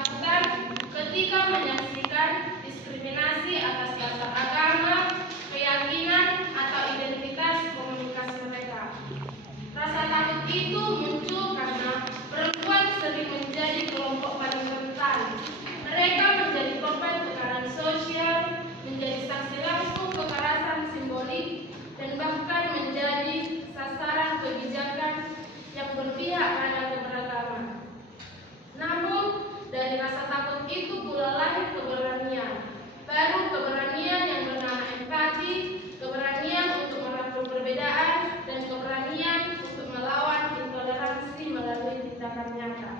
ketakutan ketika menyaksikan diskriminasi atas dasar agama, keyakinan, atau identitas komunitas mereka. Rasa takut itu muncul karena perempuan sering menjadi kelompok paling rentan. Mereka menjadi korban tekanan sosial, menjadi saksi langsung kekerasan simbolik, dan bahkan menjadi sasaran kebijakan yang berpihak pada keberagaman. Namun, dari rasa takut itu pula lahir keberanian. Baru keberanian yang bernama empati, keberanian untuk merangkul perbedaan, dan keberanian untuk melawan intoleransi melalui tindakan nyata.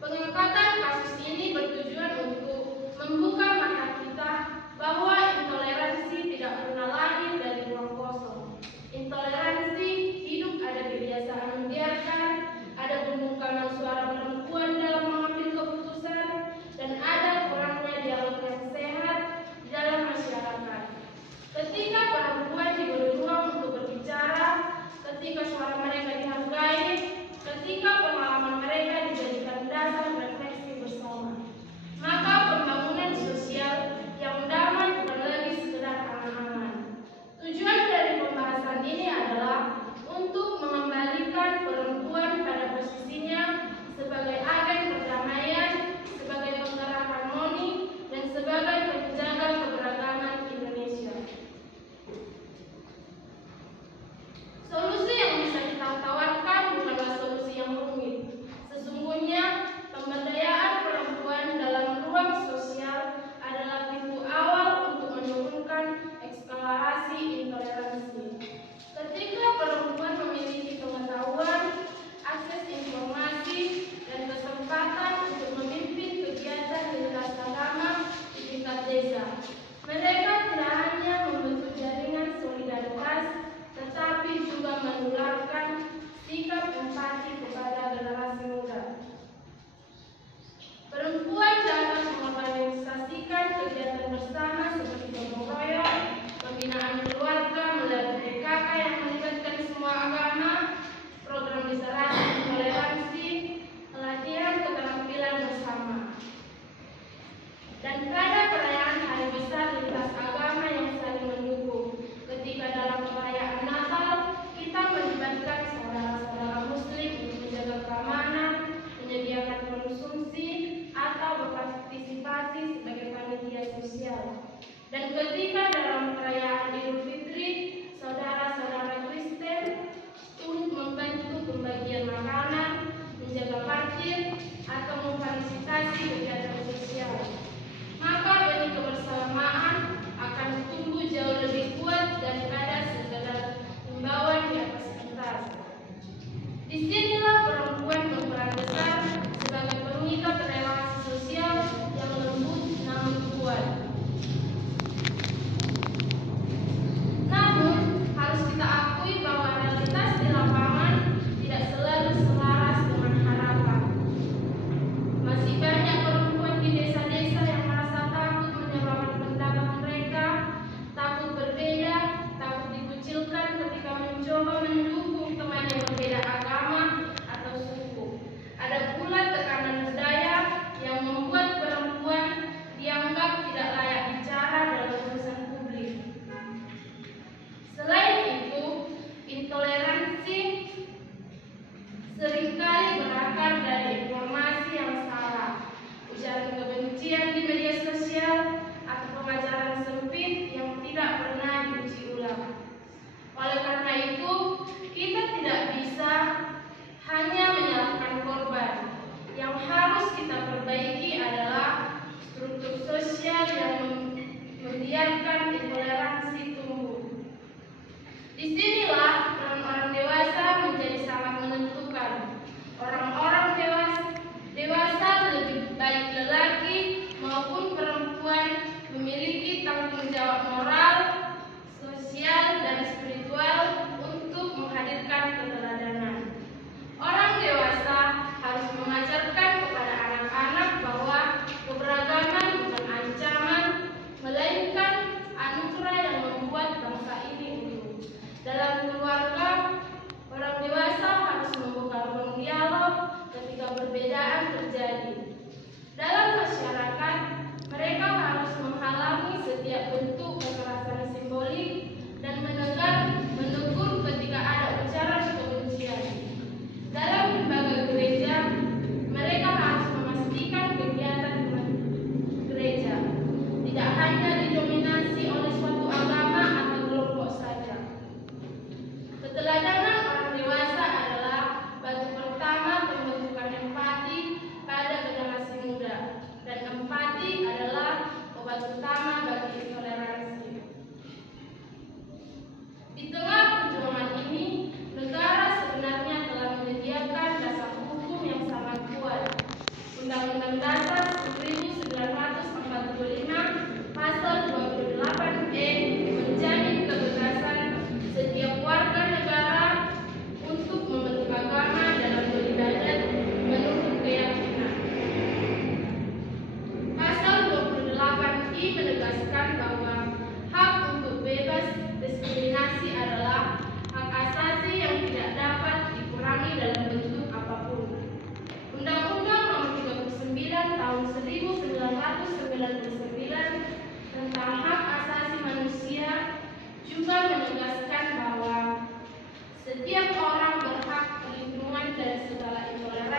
Pengangkatan kasus ini bertujuan untuk membuka mata kita bahwa intoleransi tidak pernah lahir dari ruang kosong. Intoleransi hidup ada kebiasaan membiarkan, ada pembungkaman suara perempuan dalam mengambil keputusan, dan ada kurangnya dialog yang sehat di dalam masyarakat. Ketika perempuan diberi ruang untuk berbicara, ketika suara mereka dihargai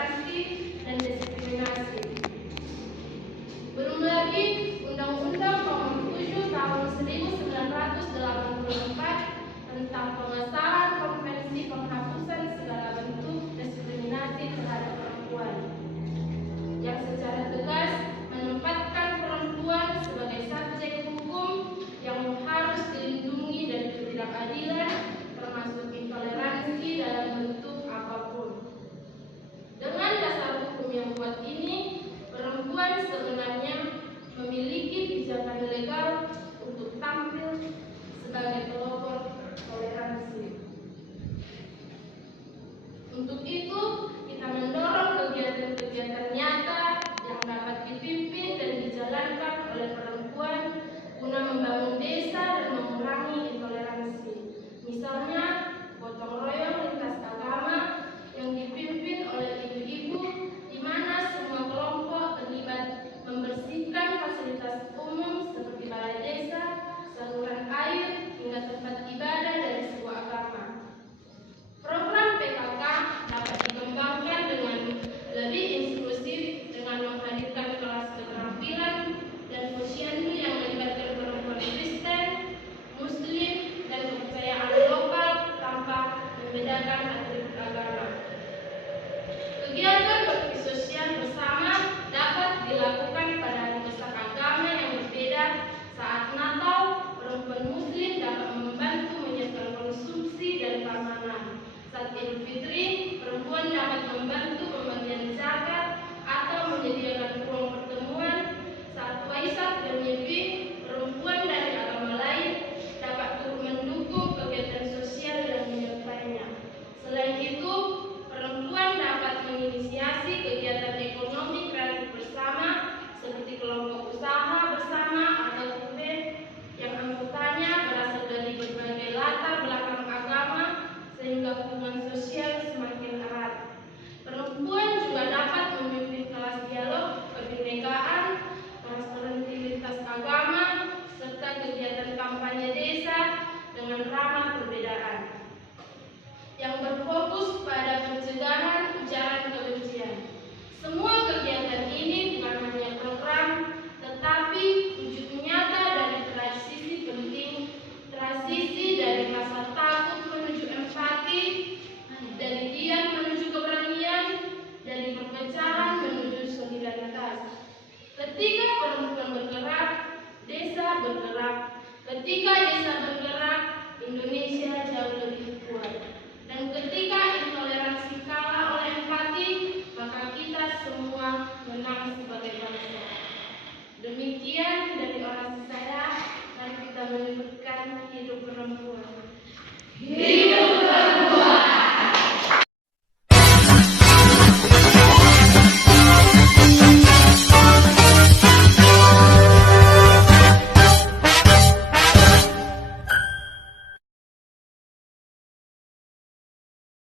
intoleransi dan diskriminasi. Belum lagi Undang-Undang Nomor 7 Tahun 1984 tentang pengesahan Konvensi Penghapusan Segala Bentuk Diskriminasi Terhadap Perempuan, yang secara tegas menempatkan perempuan sebagai subjek hukum yang harus dilindungi dari ketidakadilan, termasuk intoleransi dalam bentuk apapun. Dengan dasar hukum yang kuat ini, perempuan sebenarnya memiliki pijakan legal untuk tampil sebagai pelopor toleransi. Untuk itu,